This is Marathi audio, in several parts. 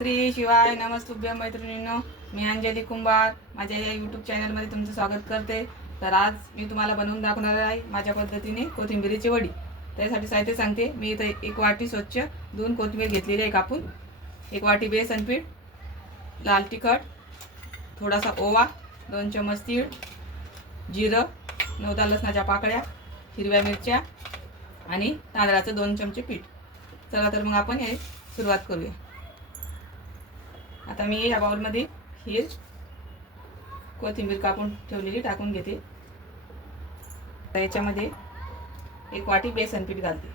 श्री शिवाय नमस्तुभ्य मैत्रिणींनो, मी अंजली कुंभार माझ्या या यूट्यूब चॅनलमध्ये तुमचं स्वागत करते. तर आज मी तुम्हाला बनवून दाखवणार आहे माझ्या पद्धतीने कोथिंबीरीची वडी. त्यासाठी साहित्य सांगते. मी इथं एक वाटी स्वच्छ धुवून कोथिंबीर घेतलेली आहे कापून, एक वाटी बेसन पीठ, लाल तिखट, थोडासा ओवा, 2 चमच तीळ, जिरं, 9-10 लसणाच्या पाकळ्या, हिरव्या मिरच्या आणि तांदळाचं 2 चमचे पीठ. चला तर मग आपण हे सुरुवात करूया. आता मी या बाउलमध्ये ही कोथिंबीर कापून ठेवलेली टाकून घेते. आता याच्यामध्ये एक वाटी बेसन पीठ घालते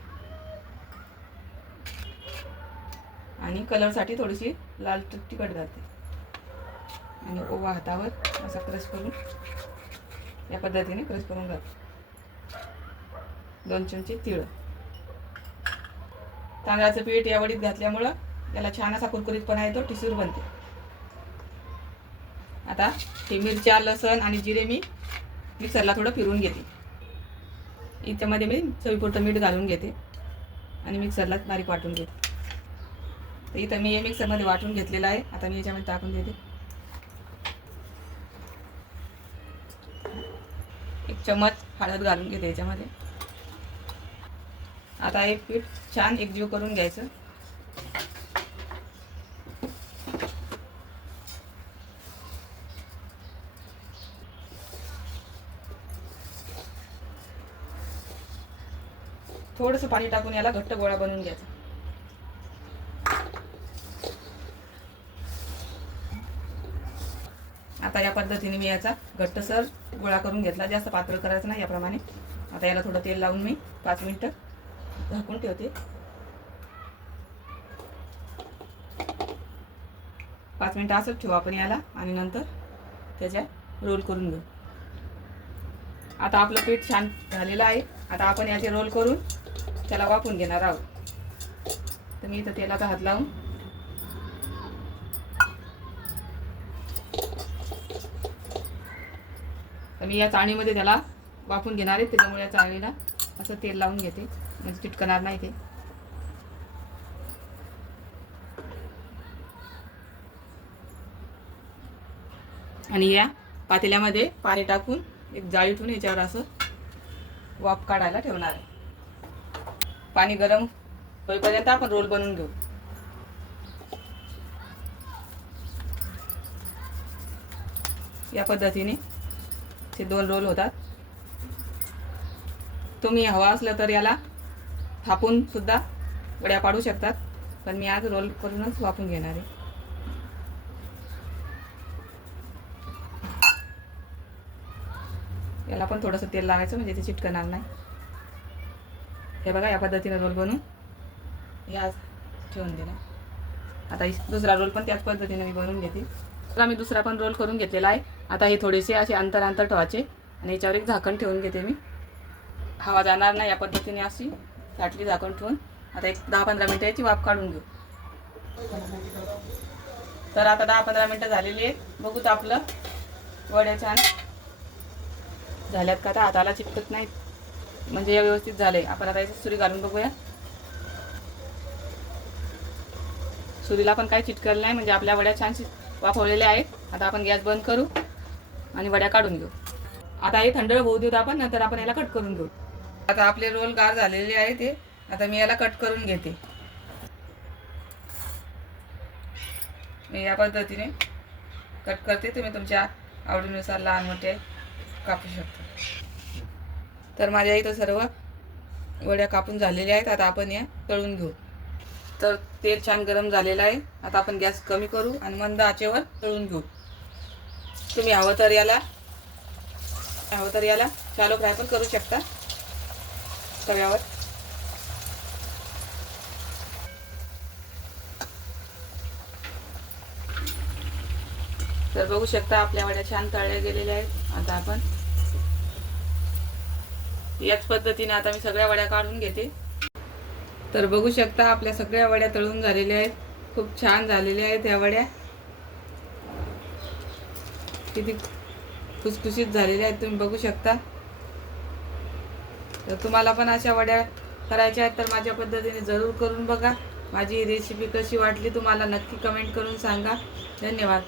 आणि कलरसाठी थोडीशी लाल तिखट घालते आणि ओवा हातावर असा क्रश करून या पद्धतीने क्रश करून घालते. 2 चमचे तीळ. तांदळाचं पीठ या वडीत घातल्यामुळं त्याला छान असा कुरकुरीतपणा येतो, ठिसूर बनते. आता हे मिरच्या, लसण आणि जिरे मी मिक्सरला थोडं फिरवून घेते. याच्यामध्ये मी चवीपुरतं मीठ घालून घेते आणि मिक्सरला बारीक वाटून घेते. तर इथं मी हे मिक्सरमध्ये वाटून घेतलेलं आहे. आता मी याच्यामध्ये टाकून देते. 1 चमच हळद घालून घेते याच्यामध्ये. आता हे पीठ छान एकजीव करून घ्यायचं. थोडंसं पाणी टाकून याला घट्ट गोळा बनवून घ्यायचा. आता या पद्धतीने मी याचा घट्टसर गोळा करून घेतला. जास्त पातळ करायचं नाही याप्रमाणे. आता याला थोडं तेल लावून मी 5 मिनिटं झाकून ठेवते. 5 मिनिटं असंच ठेवू आपण याला आणि नंतर त्याच्या रोल करून घेऊ. आता आपलं पीठ छान झालेलं आहे. आता आपण याचे रोल करून त्याला वाफवून घेणार आहोत. तर मी इथं तेलाचा हात लावून तर मी या चाळणीमध्ये त्याला वाफवून घेणार आहे. त्याच्यामुळे या चाळणीला असं तेल लावून घेते म्हणजे चिटकणार नाही ते. आणि या पातेल्यामध्ये पाणी टाकून एक जाळी ठेवून याच्यावर असं वाफ काढायला ठेवणार आहे. पाणी गरम होईपर्यंत आपण रोल बनवून घेऊ. या पद्धतीने हे 2 रोल होतात. तुम्ही हवा असलं तर याला थापून सुद्धा वड्या पाडू शकतात, पण मी आज रोल करूनच वाफवून घेणार आहे. याला पण थोडंसं तेल लावायचं म्हणजे ते चिटकणार नाही. हे बघा या पद्धतीने रोल बनवून या ठेवून दिला. आता दुसरा रोल पण त्याच पद्धतीने मी बनवून घेते. तर मी दुसरा पण रोल करून घेतलेला आहे. आता हे थोडेसे असे अंतर ठेवायचे आणि याच्यावर एक झाकण ठेवून घेते मी. हवा जाणार नाही या पद्धतीने अशी ताटली झाकण ठेवून आता एक 10-15 मिनिटं याची वाफ काढून घेऊ. तर आता 10-15 मिनिटं झालेली आहेत. बघू तर आपलं वड्या छान झाल्यात का. आता हाताला चिपकत नाहीत म्हणजे व्यवस्थित झालंय. आपण आता याची सुरी घालून बघूया. सुरीला पण काही चिटकलं नाही म्हणजे आपल्या वड्या छान वाफवलेल्या आहेत. आता आपण गॅस बंद करू आणि वड्या काढून घेऊ. आता हे थंड होऊ देऊ आपण, नंतर आपण याला कट करून घेऊ. आता आपले रोल गार झालेले आहे ते. आता मी याला कट करून घेते. मी या पद्धतीने कट करते. तुम्ही तुमच्या आवडीनुसार लहान मोठे कापू शकता. तर माझ्या इथं सर्व वड्या कापून झालेल्या आहेत. आता आपण या तळून घेऊ. तर तेल छान गरम झालेलं आहे. आता आपण गॅस कमी करू आणि मंद आचेवर तळून घेऊ. तुम्ही हवं तर याला शॅलो फ्राय पण करू शकता तव्यावर. तर बघू शकता आपल्या वड्या छान तळल्या गेलेल्या आहेत. आता आपण याच पद्धतीने आता मी सगळ्या वड्या काढून घेते. तर बघू शकता आपल्या सगळ्या वड्या तळून झालेल्या आहेत. खूप छान झालेल्या आहेत या वड्या. किती खुसखुशीत झालेल्या आहेत तुम्ही बघू शकता. तर तुम्हाला पण अशा वड्या करायच्या आहेत तर माझ्या पद्धतीने जरूर करून बघा. माझी रेसिपी कशी वाटली तुम्हाला नक्की कमेंट करून सांगा. धन्यवाद.